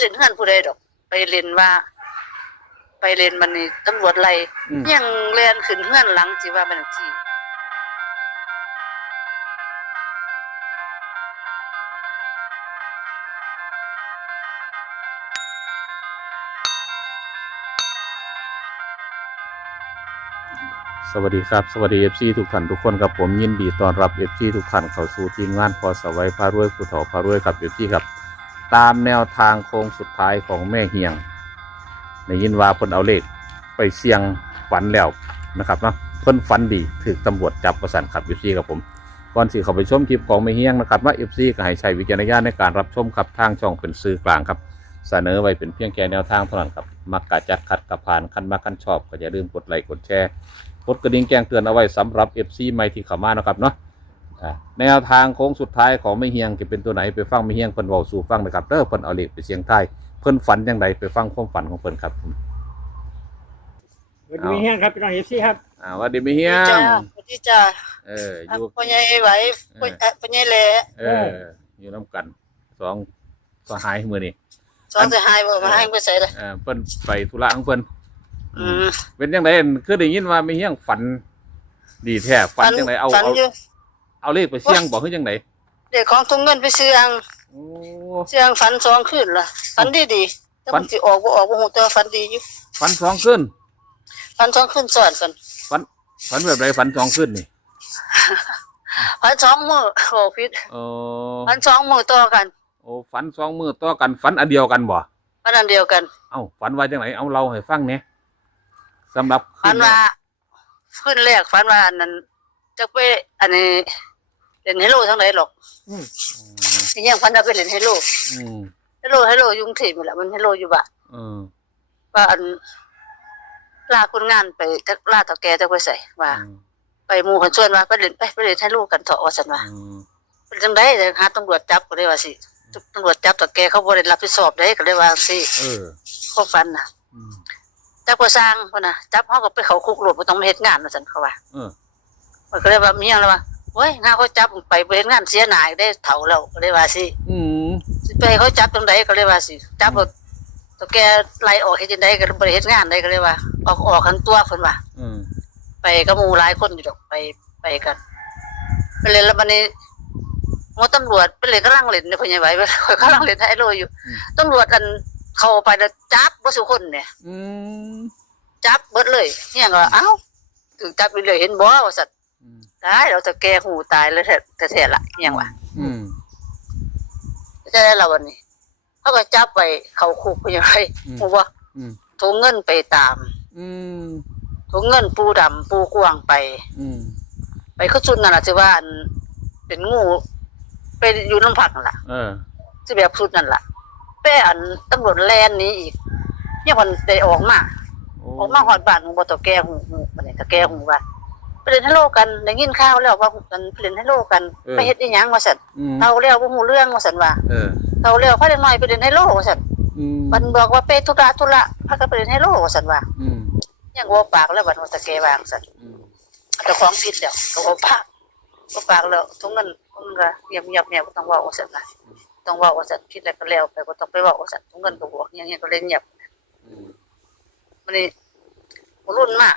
เล่นเฮือนผู้ใดดอก ไปเล่นว่า ไปเล่นมันนี่ตำรวจไล่อืม ยังเล่นขึ้นเฮือนหลังสิว่ามันที่สวัสดีครับสวัสดีเอฟซีทุกท่านทุกคนครับผมยินดีต้อนรับเอฟซีทุกท่านเข้าสู่ทีมงานพอสวัยพารวยผู้ถอพารวยครับเอฟซีครับ ตามแนวทางโค้งสุดท้ายของแม่เฮียงในยินว่าเพิ่นเอาเลขไปเสี่ยงฝันแล้วนะครับเนาะเพิ่นฝันดีถูกตำรวจจับประสันครับเอฟซีครับผมก่อนที่เขาไปชมคลิปของแม่เฮียงนะครับว่าเอฟซีก็ให้ใช้วิจารณญาณในการรับชมครับทางช่องเป็นสื่อกลางครับเสนอไว้เป็นเพียงแค่แนวทางเท่านั้นครับ มักกะจัดขัดกะผ่านคันมาคันชอบ ก็อย่าลืมกดไลค์กดแชร์กดกระดิ่งแจ้งเตือนเอาไว้สำหรับ FC ใหม่ที่เข้ามานะครับเนาะ แนวทางโค้งสุดท้ายของไม่เฮียงจะเป็นตัวไหนไปฟังไม่เฮียงเพิ่นเว้าสู่ฟังนะครับเด้อเพิ่นเอาเลขไปเสียงทายเพิ่นฝันจังไดไปฟังความฝันของเพิ่นครับผมสวัสดีพี่แห้งครับพี่น้องเอฟซีครับอ่าว่าดีไม่เฮียจ้างสวัสดีจ้าเออออะยู่พ่อใหญ่ไหวพ่อเอ่อพ่อใหญ่แหล่เออ อยู่น้ำกันสองก็หายมือนี่สองสิหายบ่มาให้ไปใส่เลยเออเพิ่นไปธุระของเพิ่นอืมเป็นจังไดคือได้ยินว่าไม่เฮียงฝัน ดีแท้ฝันจังไดเอาฝันเอาอยู่ เอาเลขไปเสี่ยงบอกคือจังไดเด็กของทุงเงินไปเสื่องโอ้เสื่องฝันสองคืนล่ะฝันดีดีๆแต่ฝัมันนสิออกบ่ออกบ่ฮู้แต่ว่าฝันดีอยู่ฝันสองขึ้นฝันสองคืนซ้อนกันฝันฝันแบบไรฝันสองขึ้นนี่ฝันสองมื้อโอ้ผิดโอ้ฝันสองมื้อต่อกัน โอ้ฝันสองมือต่อกันฝันอันเดียวกันบ่ฝันอันเดียวกัน เอ้าฝันว่าจังไหนเอาเราให้ฟังเนี่ยสำหรับฝันว่าคืนแรกฝันว่าอันนั้นจะไปอันนี้เล่นไฮโลทั้งหลายหรอกอืมอีหยังฝันว่าไปเล่นไฮโลอืมไฮโลไฮโลอยุ่กรุงเทพนี่แหละมันไฮโลอยู่บ้านเออว่าอันลาคนงานไปจักลาเฒ่าแก่จักไปใส่ว่า ไปหมู่เพิ่นชวนว่าไปเล่นไปไปเล่นไฮโลกันเถาะว่าซั่นว่าอืมเป็นจังได๋เลยหาตำรวจจับก็เลยว่าสิตำรวจจับเฒ่าแก่เขาบ่ได้รับผิดชอบได้ก็เลยว่าสิเออความฝันน่ะ อืมจับบ่สร้างพุ่นน่ะจับเฮาก็ไปเข้าคุกโลดบ่ต้องมาเฮ็ดงานว่าซั่นเขาว่า เออมันก็เลยว่ามีหยังแล้วว่า โอ้ยงานเขาจับไปบ่เฮ็ดงานเสียหน้าได้เฒ่าแล้วก็เลยว่าสิอืมสิไปให้เขาจับจังไดก็เลยว่าสิจับบ่เฒ่าแก่ไล่ออกเฮ็ดจังไดก็บ่ได้เฮ็ดงานได้ก็เลยว่า ออกออกทั้งตัวเพิ่นว่าอืมไปกับหมู่หลายคนอยู่ดอกไปไปกันไปเล่นแล้วมันนี่หมอตำรวจไปเล่นกำลังเล่นเนี่ยเพิ่นยังไหวไปข่อยกำลังเล่นไฮโลอยู่ตำรวจอันเข้าไปแล้วจับบ่สุคนเนี่ยอืมจับเบิดเลยเนี่ยก็เอ้าถึงจับไปเลยเห็นบ่ว่าสัตว์อืม ตายเราจะแก้หูตายแล้วแท้แท้ๆละอิหยังวะอืมจะได้เราวันนี้เขาก็จับไปเข้าคุกเพิ่นยังไงฮู้บ่อืมถุงเงินไปตาม อืมถุงเงินปูดำปูกวางไป อืมไปเขาจุนนั่นล่ะสิว่าอันเป็นงูไปอยู่น้ำผักนั่นล่ะเออสิแบบสุดนั่นล่ะไปอันตำรวจแลนหนี้อีกเนี่ยคนได้ออกมาโอ้ออกมาหอดบ้านของบ่ตะแก่หูหูบัดนี้ตะแก่หูว่า ไปเล่นฮัลโหลกันได้ยินข่าวแล้วว่ามันไปเล่นฮัลโหลกันไปเฮ็ดอีหยังว่าซั่นอืมเฒ่าแล้วบ่ฮู้เรื่องว่าซั่นว่าเออเฒ่าแล้วพาเด็กน้อยไปเล่นฮัลโหลว่าซั่นอืมมันบอกว่าไปธุระธุระพากันไปเล่นฮัลโหลว่าซั่นว่าอืมยังบ่ปากแล้วบัดว่าตะแก่วางซั่นอืมเจ้าของผิดแล้วก็บ่ปากบ่ปากแล้วทุกนั้นมันก็เงียบๆเนี่ยบ่ต้องเว้าว่าซั่นว่าต้องเว้าว่าซั่นผิดแล้วก็แล้วไปบ่ต้องไปเว้าว่าซั่นทุกนั้นก็บอกอย่างเงี้ยก็เลยเงียบ อืม มันนี่รุ่นมาก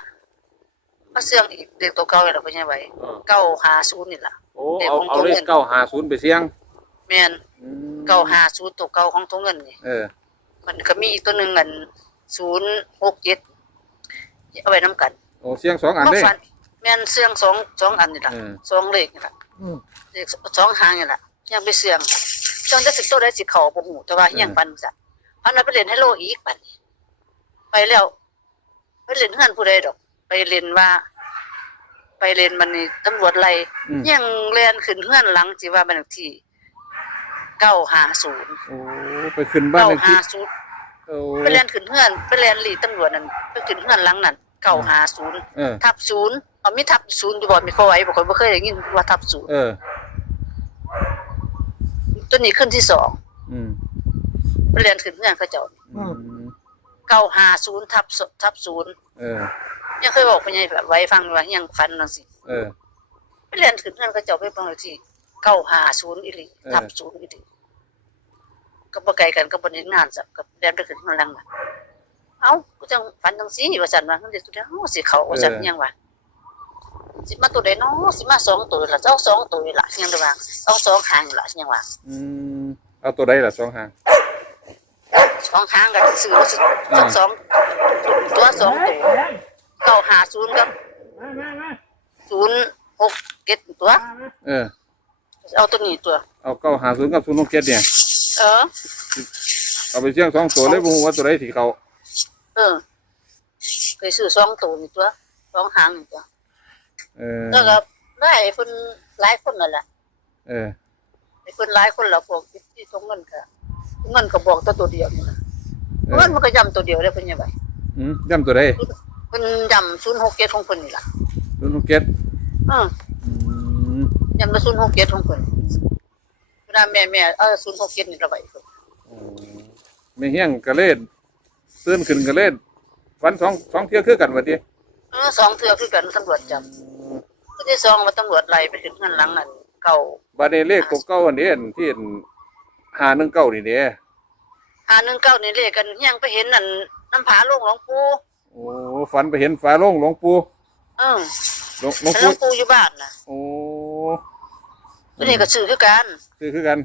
มาเสื่องอีกเด็กตัวเก่านี่ล่ะเพิ่นยังไว้เออเก้าหาศูนย์นี่ล่ะ โอ้เอาเอาเลขเก้าหาศูนย์ไปเสี่ยงแม่นอืมเก้าหาศูนย์ตัวเก่าของตัวเงินนี่เออมันก็มีอีกตัวหนึงอันศูนย์หกเจ็ดเอาไว้นํกันโอ้เสี่ยงสองอันเด้บ่ฝันแม่นเสื่องสองสองอันนี่ล่ะเออสองเลขนี่ล่ะอืมเลขสองหางนี่ล่ะยังไปเสื่องจังได้สิตัวได้สิเข้าบ่ฮู้แต่ว่าอิหยังปันซะพันนั้นไปเล่นให้โลอีกบัดนี้ไปแล้วไปเล่นเฮือนผู้ใดดอก ไปเล่นว่า ไปเล่นมันนี่ตำรวจไล่อืม ยังเรียนขึ้นเฮือนหลังสิว่ามันที่เก้าห้าศูนย์โอ้ไปขึ้นบ้านเก้าเลขที่ห้าศูนย์โอ้ไปเรียนขึ้นเฮือนไปเรียนหลีตำรวจนั่นไปขึ้นเฮือนหลังนั่นเก้าห้าศูนย์เออ ทับศูนย์เอามีทับศูนย์อยู่บ่มีเขาไว้บ่เคยบ่เคยได้ยินว่าทับศูนย์เออ ตัวนี้ขึ้นที่สองอืมไปเรียนขึ้นเฮือนเขาเจ้าอืมเก้าห้าศูนย์ทับทับศูนย์ เออ ยังเคยบอกพ่อใหญ่แบบไว้ฟังว่ายังฝันนั่นสิเออไปเรียนขึ้นเฮือนเขาเจ้าไปเบิ่งเลยที่เก้าห้าศูนย์อีหลีเออทับศูนย์อีหลีก็บ่ไกลกันก็บ่ได้งานสับกับแดนไปขึ้นข้างล่างน่ะเอ้ากูจังฝันจังซี่ว่าซั่นว่าเดี๋ยวสุดแล้วสิเขาว่าซั่นยังว่าสิมาตัวใดเนาะสิมาสองตัวล่ะเจ้าสองตัวนี่ล่ะยังได้ว่าเอาสองหางนี่ล่ะยังว่าอืมเอาตัวใดล่ะสองหางสองหางก็ซื้อสิสองสองตัวสองตัวเก้า หาศูนย์กับมามามาศูนย์หกเจ็ดตัวมามาเออ เอาตัวนี้ตัว เอาเก้าหาศูนย์กับศูนย์หกเจ็ดเนี่ย เออ เอาไปเสี่ยงสองตัวเลยบ่ฮู้ว่าตัวใดสิเขาเออเคยซื้อสองตัวนี่ตัวสองหางนี่ตัว เออแล้วก็ได้เพิ่นหลายคนนั่นแหละเออไอ้เพิ่นหลายคนแล้วพวกที่ทงเงินก็เงินก็บอกแต่ตัวเดียวนี่นะเออเงินมันก็ย้ำตัวเดียวได้เพิ่นยังไงอืมย้ำตัวใดเพิ่นย้ำศูนย์หกเจ็ดของเพิ่นนี่ล่ะศูนย์หกเจ็ดเอออืมย้ำแต่ศูนย์หกเจ็ดของเพิ่นเวลาแม่แม่เออศูนย์หกเจ็ดนี่ระบายเพิ่นอ๋อไม่เฮี้ยงกระเล่นตื่นขึ้นกระเล่นฟันสองสองเที่ยคือกันว่าติเออสองเทื่อคือกันตำรวจจับคนที่สองว่าตำรวจไล่ไปถึงข้างหลังอันเก่าบาดนี้เลขตัวเก่าอันนี้อันที่อันหาหนึ่งเก้านี่เด้หาหนึ่งเก้านี่เลขกันยังไปเห็นนั่นน้ำผาลงหลวงปู่โอ้ ฝันไปเห็นฟ้าโล่งหลวงปู่เออหลวงหลวงแล้วหลปู่วงปู่อยู่บ้านน่ะโอ้ตัวนี้ก็ซื้อคือกันคือคือกัน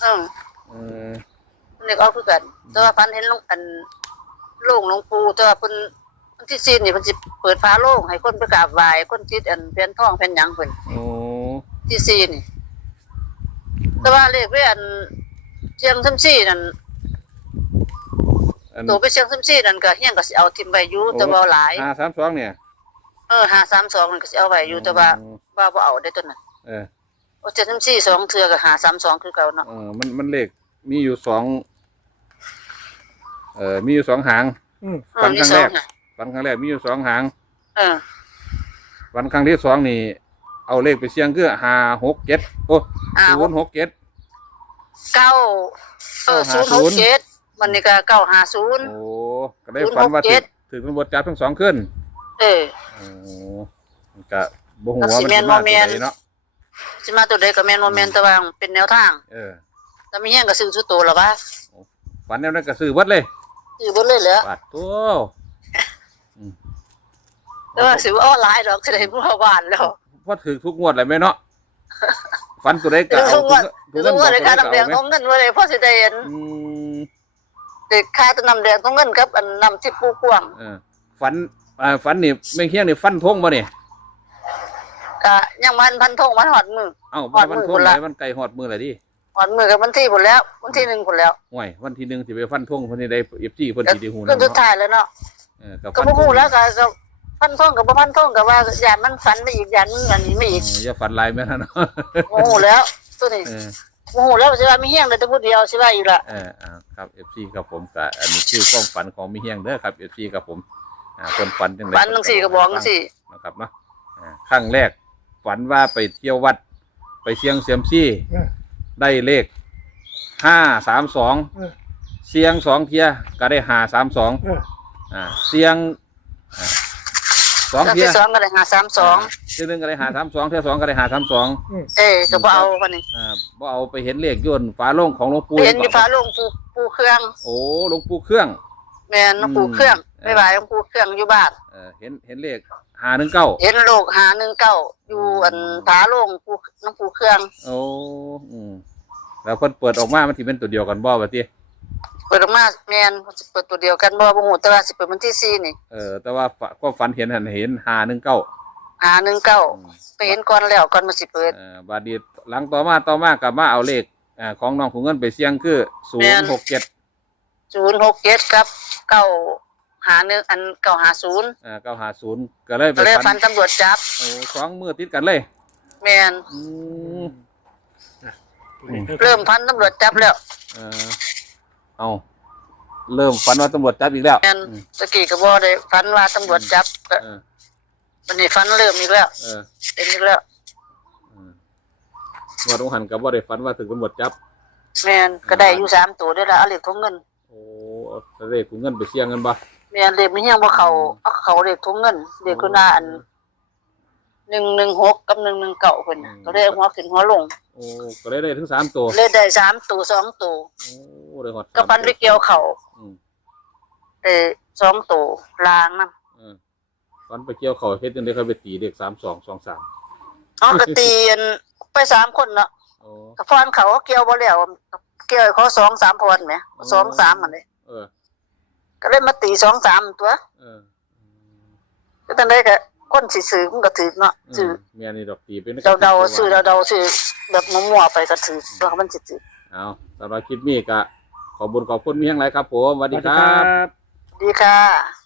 เออเออตัวนี้ก็เอาคือกันแต่ว่าพันเห็นหลวงอันโล่งหลวงปู่แต่ว่าเพิ่นวันที่ซีนนี่เพิ่นสิเปิดฟ้าโล่งให้คนไปกราบไหว้คนติดอันแผ่นทองแผ่นหยังเพิ่น โอ้ที่ซีนนี่แต่ว่าเลขเว้ยอันเชียงซึมซี่นั่นอัน ตัวไปเชียงซึมซี่นั่นก็เฮียงก็สิเอาทิมไว้อยู่แต่บ่เอาหลายห้าสามสองเนี่ยเออ532นั่นก็สิเอาไว้อยู่แต่ว่าว่าบ่เอาได้ตัวนั้นเออโอ้เจ็ดซึมซี่สองเทื่อก็532คือเก่าเนาะเออมันมันเลขมีอยู่สองเอ่อมีอยู่สองหางอืมเออฟันมีครั้งสแรองกน่ะฟันครั้งแรกมีอยู่สองหางเออฟันครั้งที่สองนี่ เอาเลขไปเสี่ยงคือห้าหกเจ็ดโอ้อ่าศูนย์หกเจ็ดเก้าเออศูนย์หกเจ็ด มันนี่ก็เก้าห้าศูนย์ โอ้ก็ได้ฝันว่าศูนย์หกเจ็ถือดถือตำรวจจับทั้งสองขึ้นเออ โอ้มันก็บ่หัวามันก็สิแม่สินมาบ่แม่ตัวนใดเนาะสิมาตัวใดก็แม่นบ่แม่นแต่ว่าเป็นแนวทาง เออแต่มีเฮียงก็ซื้อสุดโตแล้วว่าฝันแนวนั้นก็ซื้อเบิดเลยซื้อเบ่เลยแหล้วบาดตัวแต่ว่าซื้อออนไลน์ดอกสิได้เมื่อวานแล้วพอถือทุกงวดเลยไหมเนาะฝันตัวใดก็ทุเอากงวดทุกซื้อเงินเมื่อในตัวค่าใดน้ำแดก็งเอาไหมของเงินบ่ได้พอสิได้เห็นอืม เด็กค่าตัวน้ำแดงของเงินกับ อันน้ำที่ปูกว้างเออฝันอ่าฝันนี่แม่งเฮียงนี่ฟันทงบ่นี่ก็ยังมันพันธงมันหอดมือ เอ้าฮอดมันมื้อทงพุ่นไหนละมันไกลฮอดมือเลยดิหอดมือกับวันที่พุ่นแล้ววันที่หนึ่งพุ่นแล้วห่วยวันที่หนึ่งสิไปฟันทงเพิ่นสิได้ FG เพิ่นก็สิได้ฮู้ก็นำสุดเนาะท้ายแล้วเนาะเออก็ก็ฟันบ่ธฮู้งแล้วก็ก็พันธงกับบ่พันธงก็ว่าอย่ามันฝันไปอีกอย่างนึงอันนี้ไม่อีกเอออย่าฝันลายแม่นเนาะโอ้โหแล้วตัวนี้เออ โอ้โหแล้วสิว่ามีเฮียงเลยแต่พูดเดียวสิว่าอยู่ละเอออ่าครับ FC ครับผมก็อันนี้คือความฝันของมีเฮียงเด้อครับ FC ครับผมอ่าเพิ่นฝันจังได๋ฝันจังสี่ก็บอกจังสี่นะครับเนาะอ่าครั้งแรกฝันว่าไปเที่ยววัด ไปเสียงเสียมซี่ เออ ได้เลขห้าสามสองเออ เสียงสองเทียก็ได้หาสามสองเอออ่าเสียงอ่า สองครั้งเทียที่สองก็ได้หาสามสองเทียหนึ่งก็ได้หาสามสองเทียสองก็ได้หาสามสองอืมเอ้ก็บ่เอาวันนี้อ่าบ่เอาไปเห็นเลขย่นฝาโล่งของหลวงปู่เห็นอยู่ฟ้าลงปูปูเครื่องโอ้หลวงปู่เครื่อง แม่นหลวงปูเครื่องอืมไปไหว้หลวงปูเครื่องอยู่บ้านเออเห็นเห็นเลขหาหนึ่งเก้าเห็นโลกหาหนึ่งเก้าอยู่อันฟ้าลงปูหลวงปูเครื่อง โอ้อืมแล้วเพิ่นเปิดออกมามันที่เป็นตัวเดียวกันบ่วะที เปิดออกมาแม่นสิเปิดตัวเดียวกันบ่บ่ฮู้แต่ว่าสิเปิดวันที่สี่นี่เออ แต่ว่าฝก็ฝันเห็นหันเห็นหาหนึ่งเก้า หาหนึ่งเก้าไปเห็นก่อนแล้วก่อนมันสิเปิด เออบาดนีหลังต่อมาต่อมากับมาเอาเลขอ่าของน้องขุนเงินไปเสี่ยงคือศูแม่น ย์นหกเจ็ดศูนย์หกเจ็ดกับเก้าหาหนึ่งอันเก้าหาศูนย์อ่าเก้าหาศูนย์ก็เลยไปก็เลยฝัฟันนตำรวจจับ โอ้สองมือติดกันเลยแม่นอืมเริ่มพันตำรวจจับแล้วเออ เอาเริ่มฝันว่าตำรวจจับอีกแล้วแม่นอืมตะกี้ก็บ่ได้ฟันว่าตำรวจจับก็เออวันนี้ฟันเริ่มอีกแล้วเออเป็นอีกแล้วเออว่าตรงหันกับว่าได้ฝันว่าถึงตำรวจจับ แม่นก็ได้อยู่สามตัวได้ละเอาเหล็กทงเงิน โอ้เอาเลขขุนเงินไปเสี่ยงกันบ่แม่นเหล็กไม่เฮียงบ่เขาเอาเขาเหล็กทงเงินเหล็กคุณาอันหนึ่งหนึ่งหกกับหนึ่งหนึ่งเก่าคนน่ะก็เลยเอาหัวขึ้นหัวลง โอ้ก็ได้ได้ถึงสามตัวเลยได้สามตัวสองตัว โอ้ ได้หอดก็พันไปเกี่ยวเขาอืมแต่สองตัวลางนั่นเออฟันไปเกี่ยวเขาเพชรจังได้เขาไปตีเด็กสามสองสองสามเอากระตีนไปสามคนเนาะโอ้กับพรเขาเกี่ยวบ่แล้วเกี่ยวให้เขาสองสามพรไหมสองสามมันเลยเออ ก็เลยมาตีสองสามตัวเออก็ตั้งได้ก็คนสิซื้อมันก็ถือเนาะอืซื้อมเมียนี่ดอกตีเป็นเดาเดาๆซื้อเดาเดาๆซื้อแบบมั่วๆไปก็ถือแล้วมันสิถือเอาสำหรับคลิปนี้ก็ ขอบุญขอบคุณมีอย่างไรครับผมสวัสดีครับบดีค่ะ